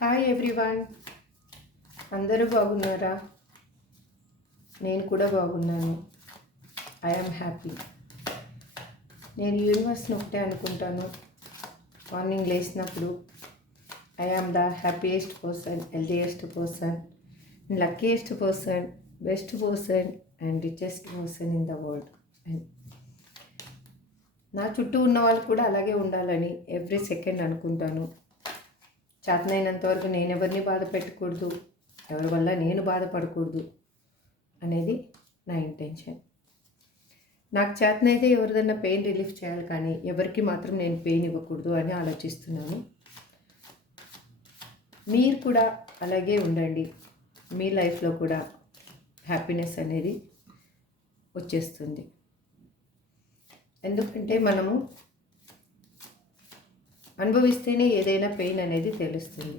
Hi everyone, అందరూ బాగున్నారా? నేను కూడా బాగున్నాను. I am happy. నేను యూనివర్స్ని ఒకటే అనుకుంటాను. మార్నింగ్ లేచినప్పుడు I am the happiest person, healthiest person, luckiest person, best person and richest person in the world. And నా చుట్టూ ఉన్న వాళ్ళు కూడా అలాగే ఉండాలని ఎవ్రీ సెకండ్ అనుకుంటాను. చేతనైనంత వరకు నేను ఎవరిని బాధ పెట్టకూడదు, ఎవరి వల్ల నేను బాధపడకూడదు అనేది నా ఇంటెన్షన్. నాకు చేతనైతే ఎవరిదన్నా పెయిన్ రిలీఫ్ చేయాలి, కానీ ఎవరికి మాత్రం నేను పెయిన్ ఇవ్వకూడదు అని ఆలోచిస్తున్నాను. మీరు కూడా అలాగే ఉండండి. మీ లైఫ్లో కూడా హ్యాపీనెస్ అనేది వచ్చేస్తుంది. ఎందుకంటే మనము అనుభవిస్తేనే ఏదైనా పెయిన్ అనేది తెలుస్తుంది.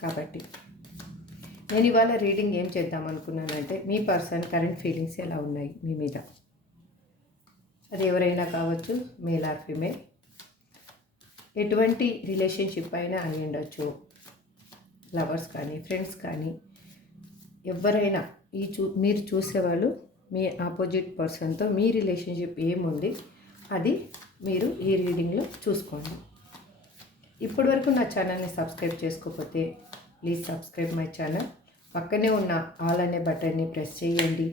కాబట్టి నేను ఇవాళ రీడింగ్ ఏం చేద్దాం అనుకున్నానంటే, మీ పర్సన్ కరెంట్ ఫీలింగ్స్ ఎలా ఉన్నాయి మీ మీద. అది ఎవరైనా కావచ్చు, మేల్ ఆర్ ఫీమేల్, ఎటువంటి రిలేషన్షిప్ అయినా అయి ఉండొచ్చు. లవర్స్ కానీ, ఫ్రెండ్స్ కానీ, ఎవరైనా మీరు చూసేవాళ్ళు మీ ఆపోజిట్ పర్సన్తో మీ రిలేషన్షిప్ ఏముంది అది మీరు ఈ రీడింగ్లో చూసుకోండి. ఇప్పటి వరకు నా ఛానల్ని సబ్స్క్రైబ్ చేసుకోకపోతే ప్లీజ్ సబ్స్క్రైబ్ మై ఛానల్. పక్కనే ఉన్న ఆల్ అనే బటన్ని ప్రెస్ చేయండి.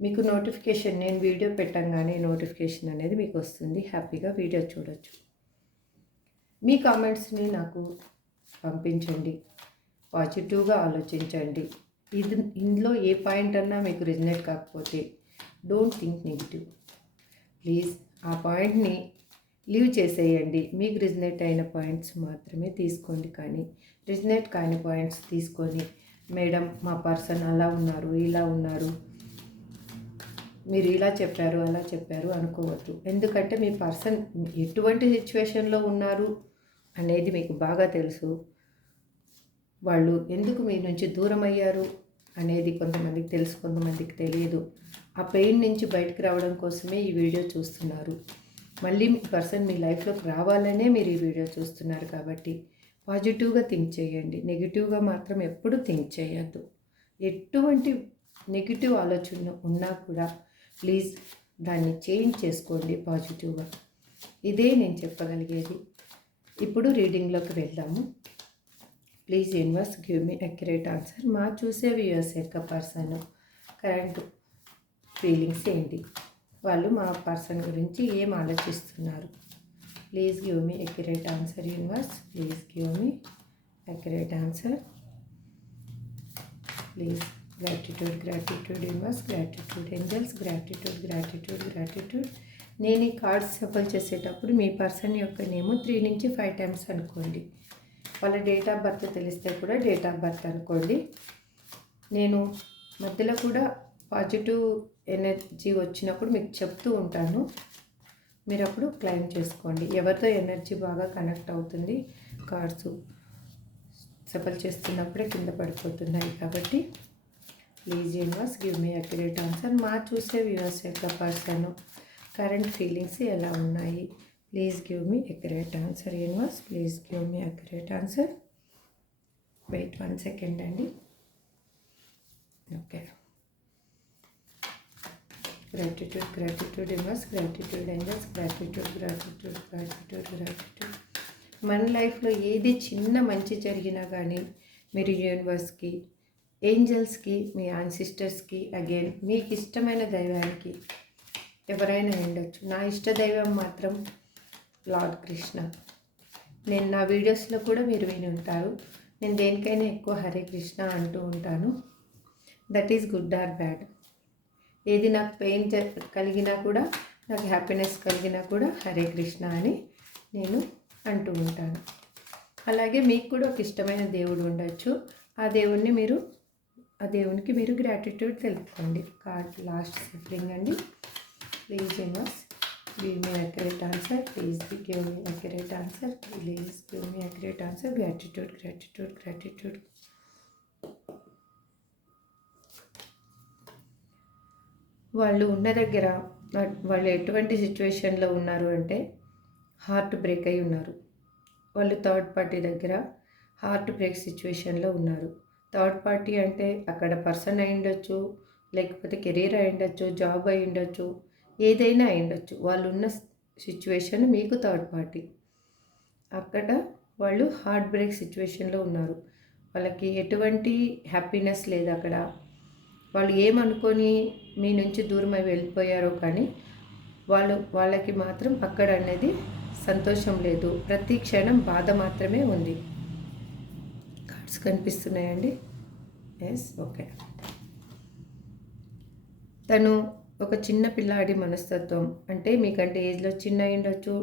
మీకు నోటిఫికేషన్, నేను వీడియో పెట్టంగానే నోటిఫికేషన్ అనేది మీకు వస్తుంది. హ్యాపీగా వీడియో చూడొచ్చు. మీ కామెంట్స్ని నాకు పంపించండి. పాజిటివ్గా ఆలోచించండి. ఇందులో ఏ పాయింట్ అన్నా మీకు రిజనేట్ కాకపోతే డోంట్ థింక్ నెగిటివ్. ప్లీజ్ ఆ పాయింట్ని లీవ్ చేసేయండి. మీకు రిజనేట్ అయిన పాయింట్స్ మాత్రమే తీసుకోండి, కానీ రిజనేట్ కాని పాయింట్స్ తీసుకొని మేడం మా పర్సన్ అలా ఉన్నారు, ఇలా ఉన్నారు, మీరు ఇలా చెప్పారు, అలా చెప్పారు అనుకోవద్దు. ఎందుకంటే మీ పర్సన్ ఎటువంటి సిచ్యువేషన్లో ఉన్నారు అనేది మీకు బాగా తెలుసు. వాళ్ళు ఎందుకు మీ నుంచి దూరం అయ్యారు అనేది కొంతమందికి తెలుసు, కొంతమందికి తెలియదు. ఆ పెయిన్ నుంచి బయటకు రావడం కోసమే ఈ వీడియో చూస్తున్నారు. మళ్ళీ మీ పర్సన్ మీ లైఫ్లోకి రావాలనే మీరు ఈ వీడియో చూస్తున్నారు. కాబట్టి పాజిటివ్గా థింక్ చేయండి. నెగిటివ్గా మాత్రం ఎప్పుడు థింక్ చేయొద్దు. ఎటువంటి నెగిటివ్ ఆలోచన ఉన్నా కూడా ప్లీజ్ దాన్ని చేంజ్ చేసుకోండి పాజిటివ్గా. ఇదే నేను చెప్పగలిగేది. ఇప్పుడు రీడింగ్లోకి వెళ్దాము. Please universe give me accurate answer. మా చూసే వ్యూయర్స్ యొక్క పర్సన్ కరెంట్ ఫీలింగ్స్ ఏంటి, వాళ్ళు మా పర్సన్ గురించి ఏం ఆలోచిస్తున్నారు. Please give me accurate answer universe. Please give me accurate answer. Please gratitude, gratitude universe, gratitude angels, gratitude, gratitude, gratitude. నేను ఈ కార్డ్స్ సఫల్ చేసేటప్పుడు మీ పర్సన్ యొక్క నేము 3 నుంచి 5 టైమ్స్ అనుకోండి. వాళ్ళ డేట్ ఆఫ్ బర్త్ తెలిస్తే కూడా డేట్ ఆఫ్ బర్త్ అనుకోండి. నేను మధ్యలో కూడా పాజిటివ్ ఎనర్జీ వచ్చినప్పుడు మీకు చెప్తూ ఉంటాను. మీరు అప్పుడు క్లైమ్ చేసుకోండి. ఎవరితో ఎనర్జీ బాగా కనెక్ట్ అవుతుంది. కార్డ్స్ సఫల్ చేస్తున్నప్పుడే కింద పడిపోతున్నాయి. కాబట్టి please universe give me accurate answer. మా చూసే వ్యూవర్స్ యొక్క పర్సన్ కరెంట్ ఫీలింగ్స్ ఎలా ఉన్నాయి. Please give me accurate answer universe. Please give me accurate answer. Wait 1 second అండి. Okay. Gratitude, gratitude universe, gratitude angels, gratitude, gratitude, gratitude, gratitude. మన లైఫ్లో ఏది చిన్న మంచి జరిగినా కానీ మీరు యూనివర్స్కి, ఏంజల్స్కి, మీ యాన్సిస్టర్స్కి, అగైన్ మీకు ఇష్టమైన దైవానికి ఎవరైనా ఉండొచ్చు. నా ఇష్ట దైవం మాత్రం లార్డ్ కృష్ణ. నేను నా వీడియోస్లో కూడా మీరు విని ఉంటారు. నేను దేనికైనా ఎక్కువ హరే కృష్ణ అంటూ ఉంటాను. That is good or bad. ఏది నాకు పెయిన్ కలిగినా కూడా, నాకు హ్యాపీనెస్ కలిగినా కూడా హరే కృష్ణ అని నేను అంటూ ఉంటాను. అలాగే మీకు కూడా ఒక ఇష్టమైన దేవుడు ఉండొచ్చు. ఆ దేవునికి మీరు గ్రాటిట్యూడ్ తెలుపుకోండి. కార్డ్ లాస్ట్ సఫరింగ్ అండి. Please universe give me accurate answer. Please give me accurate answer. Please give me accurate answer. Gratitude, gratitude, gratitude. వాళ్ళు ఉన్న దగ్గర వాళ్ళు ఎటువంటి సిచ్యువేషన్లో ఉన్నారు అంటే హార్ట్ బ్రేక్ అయి ఉన్నారు. వాళ్ళు థర్డ్ పార్టీ దగ్గర హార్ట్ బ్రేక్ సిచ్యువేషన్లో ఉన్నారు. థర్డ్ పార్టీ అంటే అక్కడ పర్సన్ అయి ఉండొచ్చు, లేకపోతే కెరీర్ అయి ఉండొచ్చు, జాబ్ అయి ఉండొచ్చు, ఏదైనా అయి ఉండొచ్చు. వాళ్ళు ఉన్న సిచ్యువేషన్ మీకు థర్డ్ పార్టీ. అక్కడ వాళ్ళు హార్ట్ బ్రేక్ సిచ్యువేషన్లో ఉన్నారు. వాళ్ళకి ఎటువంటి హ్యాపీనెస్ లేదు అక్కడ. వాళ్ళు ఏమనుకొని మీ నుంచి దూరమై వెళ్ళిపోయారో కానీ వాళ్ళకి మాత్రం అక్కడ అనేది సంతోషం లేదు. ప్రతి క్షణం బాధ మాత్రమే ఉంది. కార్డ్స్ కనిపిస్తున్నాయండి. Yes, okay. తను ఒక చిన్న పిల్లాడి మనస్తత్వం. అంటే మీకంటే ఏజ్లో చిన్న అయి ఉండొచ్చు,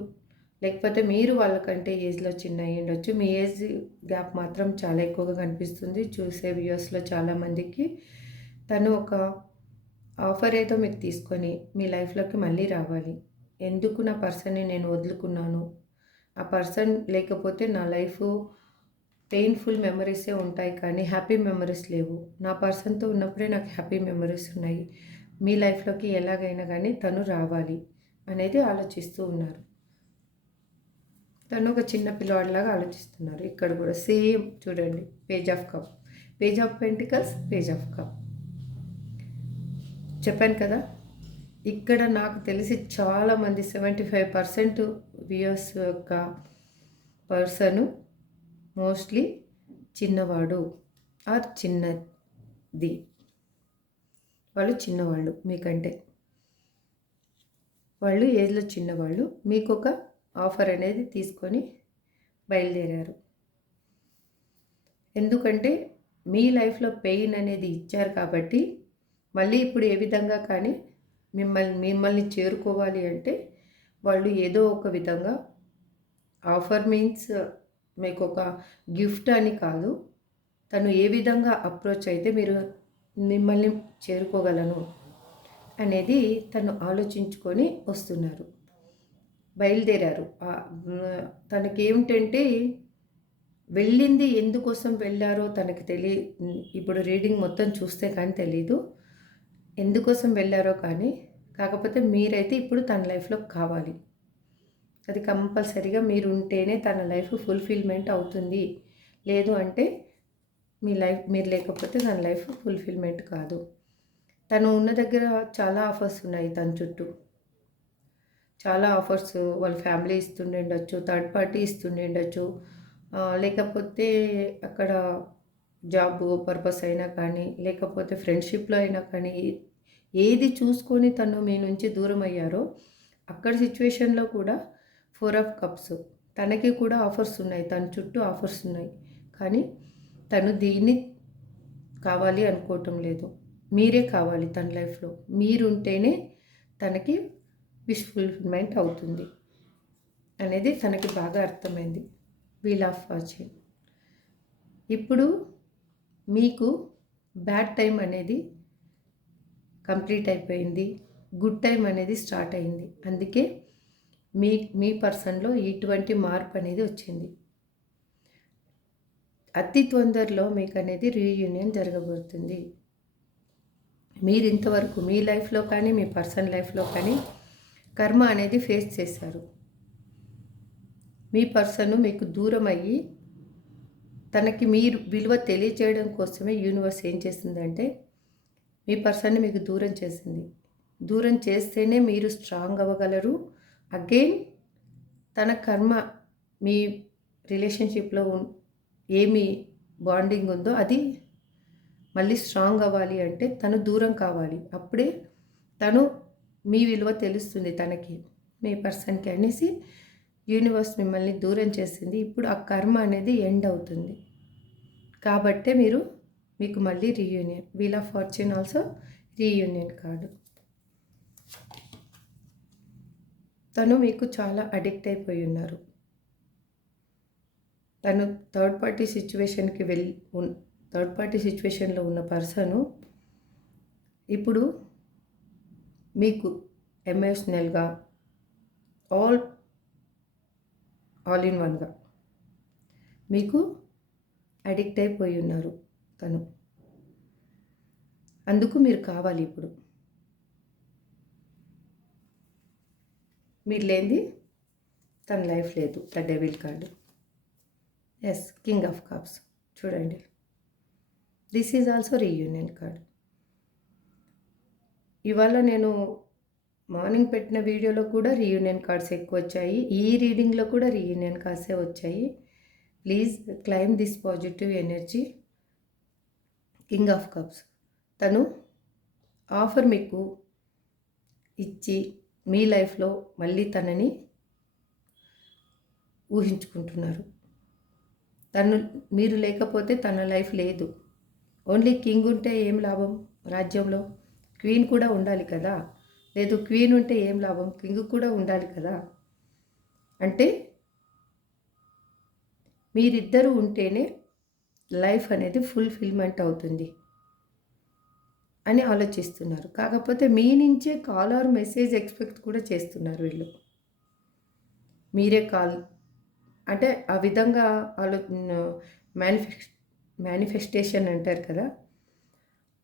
లేకపోతే మీరు వాళ్ళకంటే ఏజ్లో చిన్న అయి ఉండొచ్చు. మీ ఏజ్ గ్యాప్ మాత్రం చాలా ఎక్కువగా కనిపిస్తుంది చూసే వ్యూయర్స్లో చాలామందికి. తను ఒక ఆఫర్ ఏదో మీకు తీసుకొని మీ లైఫ్లోకి మళ్ళీ రావాలి. ఎందుకు నా పర్సన్ని నేను వదులుకున్నాను, ఆ పర్సన్ లేకపోతే నా లైఫ్ పెయిన్ఫుల్ మెమరీసే ఉంటాయి కానీ హ్యాపీ మెమరీస్ లేవు. నా పర్సన్తో ఉన్నప్పుడే నాకు హ్యాపీ మెమరీస్ ఉన్నాయి. మీ లైఫ్లోకి ఎలాగైనా కానీ తను రావాలి అనేది ఆలోచిస్తూ ఉన్నారు. తను ఒక చిన్న పిల్లవాడిలాగా ఆలోచిస్తున్నారు. ఇక్కడ కూడా సేమ్ చూడండి, page of cup, page of pentacles, page of cup. చెప్పాను కదా, ఇక్కడ నాకు తెలిసి చాలామంది 75% వ్యూయర్స్ యొక్క పర్సను మోస్ట్లీ చిన్నవాడు ఆర్ చిన్నది. వాళ్ళు చిన్నవాళ్ళు మీకంటే, వాళ్ళు ఏజ్లో చిన్నవాళ్ళు. మీకు ఒక ఆఫర్ అనేది తీసుకొని బయలుదేరారు. ఎందుకంటే మీ లైఫ్లో పెయిన్ అనేది ఇచ్చారు కాబట్టి మళ్ళీ ఇప్పుడు ఏ విధంగా కానీ మిమ్మల్ని చేరుకోవాలి అంటే వాళ్ళు ఏదో ఒక విధంగా ఆఫర్ మీన్స్ మీకు ఒక గిఫ్ట్ అని కాదు, తను ఏ విధంగా అప్రోచ్ అయితే మీరు మిమ్మల్ని చేరుకోగలను అనేది తను ఆలోచించుకొని వస్తున్నారు, బయలుదేరారు. తనకేమిటంటే వెళ్ళింది ఎందుకోసం వెళ్ళారో తనకి ఇప్పుడు రీడింగ్ మొత్తం చూస్తే కానీ తెలీదు ఎందుకోసం వెళ్ళారో కానీ. కాకపోతే మీరైతే ఇప్పుడు తన లైఫ్లో కావాలి. అది కంపల్సరీగా మీరు ఉంటేనే తన లైఫ్ ఫుల్ఫిల్మెంట్ అవుతుంది. లేదు అంటే మీరు లేకపోతే తన లైఫ్ ఫుల్ఫిల్మెంట్ కాదు. తను ఉన్న దగ్గర చాలా ఆఫర్స్ ఉన్నాయి. తన చుట్టూ చాలా ఆఫర్స్ వాళ్ళ ఫ్యామిలీ ఇస్తుండే ఉండొచ్చు, థర్డ్ పార్టీ ఇస్తుండే ఉండొచ్చు, లేకపోతే అక్కడ జాబ్ పర్పస్ అయినా కానీ, లేకపోతే ఫ్రెండ్షిప్లో అయినా కానీ, ఏది చూసుకొని తను మీ నుంచి దూరం అయ్యారో అక్కడ సిచ్యువేషన్లో కూడా 4 ఆఫ్ కప్స్ తనకి కూడా ఆఫర్స్ ఉన్నాయి. తన చుట్టూ ఆఫర్స్ ఉన్నాయి కానీ తను దీన్ని కావాలి అనుకోవటం లేదు. మీరే కావాలి తన లైఫ్లో. మీరుంటేనే తనకి విష్ ఫుల్ఫిల్మెంట్ అవుతుంది అనేది తనకి బాగా అర్థమైంది. Wheel of fortune. ఇప్పుడు మీకు బ్యాడ్ టైం అనేది కంప్లీట్ అయిపోయింది, గుడ్ టైం అనేది స్టార్ట్ అయింది. అందుకే మీ పర్సన్లో ఇటువంటి మార్పు అనేది వచ్చింది. అతి తొందరలో మీకు అనేది రీయూనియన్ జరగబోతుంది. మీరు ఇంతవరకు మీ లైఫ్లో కానీ మీ పర్సన్ లైఫ్లో కానీ కర్మ అనేది ఫేస్ చేశారు. మీ పర్సన్ మీకు దూరం అయ్యి తనకి మీరు విలువ తెలియజేయడం కోసమే యూనివర్స్ ఏం చేసిందంటే మీ పర్సన్ని మీకు దూరం చేసింది. దూరం చేస్తేనే మీరు స్ట్రాంగ్ అవ్వగలరు. అగైన్ తన కర్మ మీ రిలేషన్షిప్లో ఏమి బాండింగ్ ఉందో అది మళ్ళీ స్ట్రాంగ్ అవ్వాలి అంటే తను దూరం కావాలి. అప్పుడే తను మీ విలువ తెలుస్తుంది తనకి, మీ పర్సన్కి అనేసి యూనివర్స్ మిమ్మల్ని దూరం చేసింది. ఇప్పుడు ఆ కర్మ అనేది ఎండ్ అవుతుంది. కాబట్టే మీకు మళ్ళీ reunion. Wheel of fortune also reunion card. తను మీకు చాలా అడిక్ట్ అయిపోయి ఉన్నారు. తను థర్డ్ పార్టీ సిచ్యువేషన్లో ఉన్న పర్సను ఇప్పుడు మీకు ఎమోషనల్గా ఆల్ ఇన్ వన్గా మీకు అడిక్ట్ అయిపోయి ఉన్నారు తను. అందుకు మీరు కావాలి. ఇప్పుడు మీరు లేనిది తన లైఫ్ లేదు. The devil card. Yes, king of cups. చూడండి, this is also reunion card. ఇవాళ నేను మార్నింగ్ పెట్టిన వీడియోలో కూడా రీయూనియన్ కార్డ్స్ ఎక్కువ వచ్చాయి. ఈ రీడింగ్లో కూడా రీయూనియన్ కార్డ్సే వచ్చాయి. Please claim this positive energy. King of cups తను ఆఫర్ మీకు ఇచ్చి మీ లైఫ్లో మళ్ళీ తనని ఊహించుకుంటున్నారు. మీరు లేకపోతే తన లైఫ్ లేదు. ఓన్లీ కింగ్ ఉంటే ఏం లాభం రాజ్యంలో? క్వీన్ కూడా ఉండాలి కదా. లేదు, క్వీన్ ఉంటే ఏం లాభం? కింగ్ కూడా ఉండాలి కదా. అంటే మీరిద్దరూ ఉంటేనే లైఫ్ అనేది ఫుల్ఫిల్మెంట్ అవుతుంది అని ఆలోచిస్తున్నారు. కాకపోతే మీ నుంచే కాల్ ఆర్ మెసేజ్ ఎక్స్పెక్ట్ కూడా చేస్తున్నారు వీళ్ళు. మీరే కాల్ అంటే ఆ విధంగా మేనిఫెస్టేషన్ అంటారు కదా,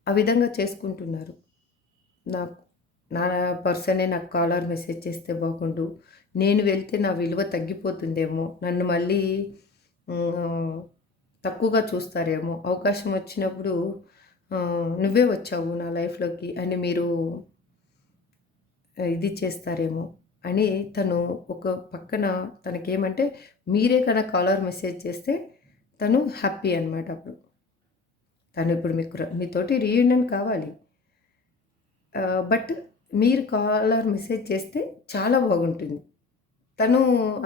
ఆ విధంగా చేసుకుంటున్నారు. నాకు నా పర్సనే నాకు కాల్ ఆర్ మెసేజ్ చేస్తే బాగుండు, నేను వెళ్తే నా విలువ తగ్గిపోతుందేమో, నన్ను మళ్ళీ తక్కువగా చూస్తారేమో, అవకాశం వచ్చినప్పుడు నువ్వే వచ్చావు నా లైఫ్లోకి అని మీరు ఇది చేస్తారేమో అని తను ఒక పక్కన తనకేమంటే మీరే కనుక కాలర్ మెసేజ్ చేస్తే తను హ్యాపీ అనమాట. అప్పుడు తను ఇప్పుడు మీతోటి రీయూనియన్ కావాలి, బట్ మీరు కాలర్ మెసేజ్ చేస్తే చాలా బాగుంటుంది. తను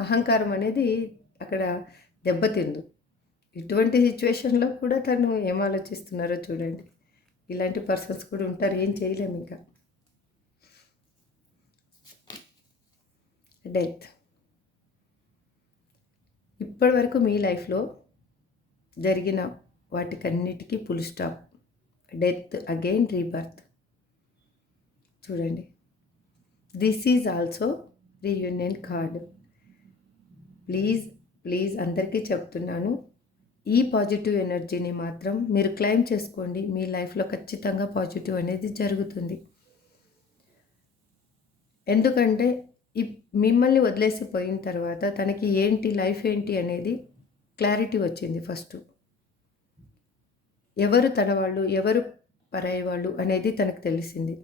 అహంకారం అనేది అక్కడ దెబ్బతిందు. ఇటువంటి సిచ్యువేషన్లో కూడా తను ఏం ఆలోచిస్తున్నారో చూడండి. ఇలాంటి పర్సన్స్ కూడా ఉంటారు, ఏం చేయలేము ఇంకా. డెత్ ఇప్పటి వరకు మీ లైఫ్లో జరిగిన వాటికన్నిటికీ full stop. Death again rebirth. చూడండి, this is also reunion card. Please అందరికీ చెప్తున్నాను, ఈ పాజిటివ్ ఎనర్జీని మాత్రం మీరు క్లైమ్ చేసుకోండి. మీ లైఫ్లో ఖచ్చితంగా పాజిటివ్ అనేది జరుగుతుంది. ఎందుకంటే మిమ్మల్ని వదిలేసిపోయిన తర్వాత తనకి ఏంటి లైఫ్ ఏంటి అనేది క్లారిటీ వచ్చింది. ఫస్ట్ ఎవరు తన వాళ్ళు, ఎవరు పరాయి వాళ్ళు అనేది తనకు తెలిసింది.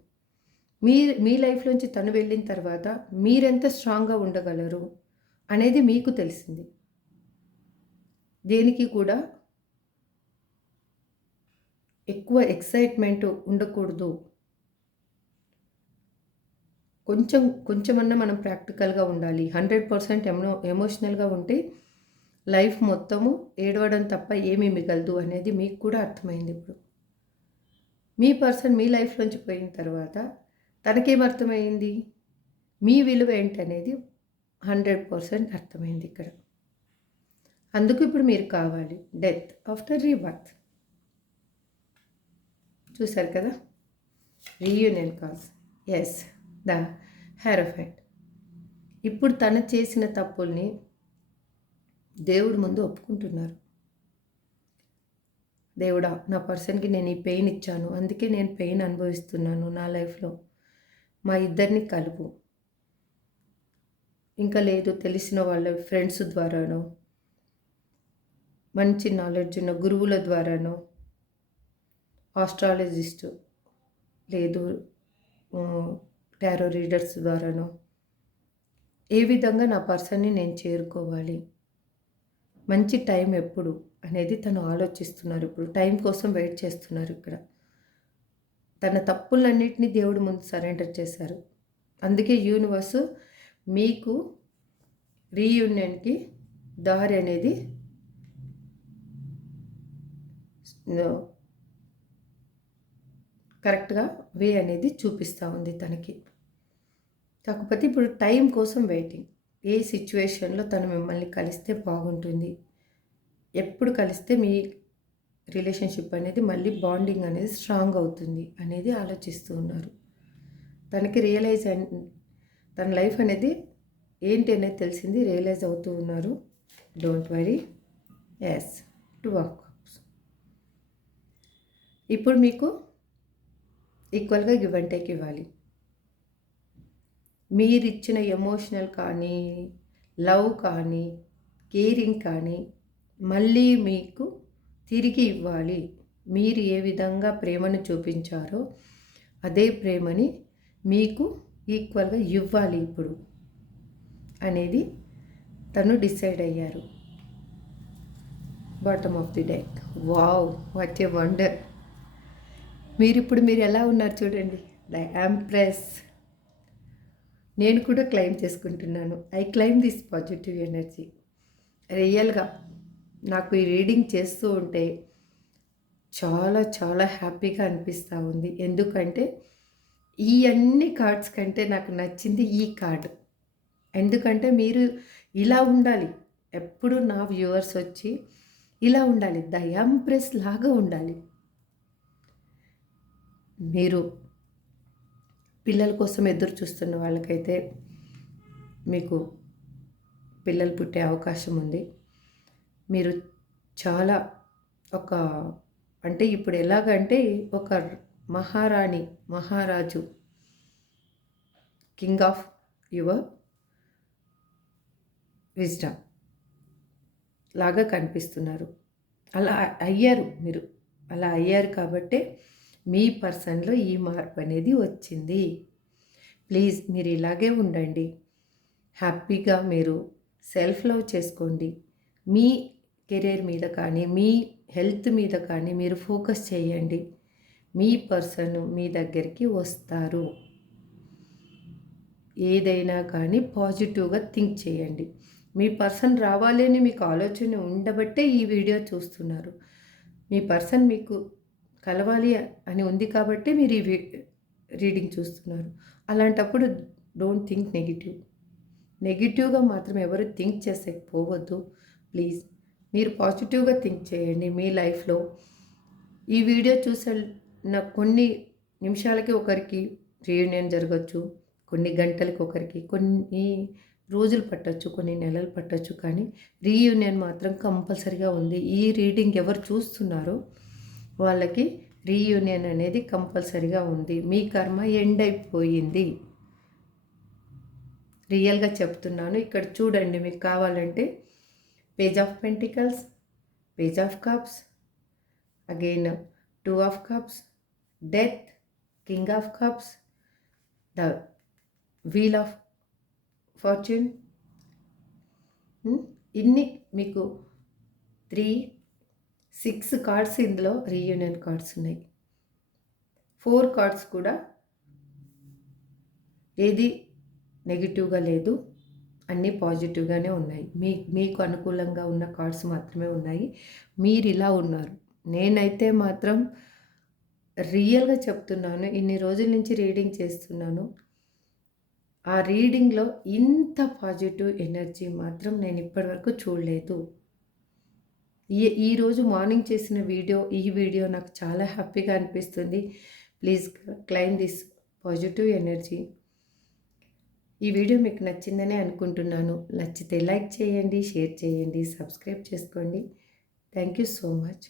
మీ లైఫ్లోంచి తను వెళ్ళిన తర్వాత మీరెంత స్ట్రాంగ్గా ఉండగలరు అనేది మీకు తెలిసింది. దేనికి కూడా ఎక్కువ ఎక్సైట్మెంట్ ఉండకూడదు. కొంచెమన్నా మనం ప్రాక్టికల్గా ఉండాలి. 100% ఎమోషనల్గా ఉంటే లైఫ్ మొత్తము ఏడవడం తప్ప ఏమీ మిగలదు అనేది మీకు కూడా అర్థమైంది. ఇప్పుడు మీ పర్సన్ మీ లైఫ్లోంచి పోయిన తర్వాత తనకేం అర్థమైంది, మీ విలువ ఏంటనేది 100% అర్థమైంది ఇక్కడ. అందుకు ఇప్పుడు మీరు కావాలి. Death after rebirth. చూశారు కదా, reunion cause. Yes, the hierophant. ఇప్పుడు తను చేసిన తప్పుల్ని దేవుడి ముందు ఒప్పుకుంటున్నారు. దేవుడా, నా పర్సన్కి నేను ఈ పెయిన్ ఇచ్చాను, అందుకే నేను పెయిన్ అనుభవిస్తున్నాను నా లైఫ్లో, మా ఇద్దరిని కలుపు. ఇంకా లేదు, తెలిసిన వాళ్ళ ఫ్రెండ్స్ ద్వారానో, మంచి నాలెడ్జ్ ఉన్న గురువుల ద్వారానో, ఆస్ట్రాలజిస్టు లేదు టారో రీడర్స్ ద్వారానో ఏ విధంగా నా పర్సన్ని నేను చేరుకోవాలి, మంచి టైం ఎప్పుడు అనేది తను ఆలోచిస్తున్నారు. ఇప్పుడు టైం కోసం వెయిట్ చేస్తున్నారు. ఇక్కడ తన తప్పులన్నింటినీ దేవుడి ముందు సరెండర్ చేశారు. అందుకే యూనివర్సు మీకు రీయూనియన్కి దారి అనేది కరెక్ట్గా వే అనేది చూపిస్తూ ఉంది తనకి. కాకపోతే ఇప్పుడు టైం కోసం వెయిటింగ్. ఏ సిచ్యువేషన్లో తను మిమ్మల్ని కలిస్తే బాగుంటుంది, ఎప్పుడు కలిస్తే మీ రిలేషన్షిప్ అనేది మళ్ళీ బాండింగ్ అనేది స్ట్రాంగ్ అవుతుంది అనేది ఆలోచిస్తూ ఉన్నారు. తనకి రియలైజ్ తన లైఫ్ అనేది ఏంటి అనేది తెలిసింది, రియలైజ్ అవుతూ ఉన్నారు. Don't worry. Yes, 2 of cups. ఇప్పుడు మీకు ఈక్వల్గా గివ్ అండ్ టేక్ ఇవ్వాలి. మీరిచ్చిన ఎమోషనల్ కానీ, లవ్ కానీ, కేరింగ్ కానీ మళ్ళీ మీకు తిరిగి ఇవ్వాలి. మీరు ఏ విధంగా ప్రేమను చూపించారో అదే ప్రేమని మీకు ఈక్వల్గా ఇవ్వాలి ఇప్పుడు అనేది తను డిసైడ్ అయ్యారు. Bottom of the deck. Wow, what a wonder. మీరు ఎలా ఉన్నారు చూడండి. The empress. నేను కూడా క్లెయిమ్ చేసుకుంటున్నాను. I claim this positive energy. రియల్గా నాకు ఈ రీడింగ్ చేస్తూ ఉంటే చాలా చాలా హ్యాపీగా అనిపిస్తూ ఉంది. ఎందుకంటే ఈ అన్ని కార్డ్స్ కంటే నాకు నచ్చింది ఈ కార్డు. ఎందుకంటే మీరు ఇలా ఉండాలి. ఎప్పుడు నా వ్యూవర్స్ వచ్చి ఇలా ఉండాలి, ద ఎంప్రెస్ లాగా ఉండాలి. మీరు పిల్లల కోసం ఎదురు చూస్తున్న వాళ్ళకైతే మీకు పిల్లలు పుట్టే అవకాశం ఉంది. మీరు చాలా అంటే ఇప్పుడు ఎలాగంటే ఒక మహారాణి, మహారాజు, కింగ్ ఆఫ్ యువర్ విజ్డమ్ లాగా కనిపిస్తున్నారు. అలా అయ్యారు మీరు. అలా అయ్యారు కాబట్టే మీ పర్సన్లో ఈ మార్పు అనేది వచ్చింది. ప్లీజ్ మీరు ఇలాగే ఉండండి. హ్యాపీగా మీరు సెల్ఫ్ లవ్ చేసుకోండి. మీ కెరీర్ మీద కానీ మీ హెల్త్ మీద కానీ మీరు ఫోకస్ చేయండి. మీ పర్సన్ మీ దగ్గరికి వస్తారు. ఏదైనా కానీ పాజిటివ్గా థింక్ చేయండి. మీ పర్సన్ రావాలి అని మీకు ఆలోచన ఉండబట్టే ఈ వీడియో చూస్తున్నారు. మీ పర్సన్ మీకు కలవాలి అని ఉంది కాబట్టి మీరు ఈ రీడింగ్ చూస్తున్నారు. అలాంటప్పుడు డోంట్ థింక్ నెగిటివ్గా మాత్రం ఎవరు థింక్ పోవద్దు. ప్లీజ్ మీరు పాజిటివ్గా థింక్ చేయండి. మీ లైఫ్లో ఈ వీడియో చూసిన కొన్ని నిమిషాలకి ఒకరికి రీయూనియన్ జరగచ్చు, కొన్ని గంటలకి ఒకరికి, కొన్ని రోజులు పట్టచ్చు, కొన్ని నెలలు పట్టచ్చు, కానీ రీయూనియన్ మాత్రం కంపల్సరిగా ఉంది. ఈ రీడింగ్ ఎవరు చూస్తున్నారో వాళ్ళకి రీయూనియన్ అనేది కంపల్సరిగా ఉంది. మీ కర్మ ఎండ్ అయిపోయింది. రియల్గా చెప్తున్నాను. ఇక్కడ చూడండి, మీకు కావాలంటే page of pentacles, page of cups, again 2 of cups, death, king of cups, the wheel of fortune. ఇన్ని మీకు 6 కార్డ్స్ ఇందులో రీయూనియన్ కార్డ్స్ ఉన్నాయి. 4 కార్డ్స్ కూడా ఏది నెగిటివ్గా లేదు, అన్నీ పాజిటివ్గానే ఉన్నాయి. మీకు అనుకూలంగా ఉన్న కార్డ్స్ మాత్రమే ఉన్నాయి. మీరు ఇలా ఉన్నారు. నేనైతే మాత్రం రియల్గా చెప్తున్నాను, ఇన్ని రోజుల నుంచి రీడింగ్ చేస్తున్నాను. ఆ రీడింగ్లో ఇంత పాజిటివ్ ఎనర్జీ మాత్రం నేను ఇప్పటివరకు చూడలేదు. ఈరోజు మార్నింగ్ చేసిన ఈ వీడియో నాకు చాలా హ్యాపీగా అనిపిస్తుంది. Please claim this positive energy. ఈ వీడియో మీకు నచ్చిందనే అనుకుంటున్నాను. నచ్చితే లైక్ చేయండి, షేర్ చేయండి, సబ్స్క్రైబ్ చేసుకోండి. Thank you so much.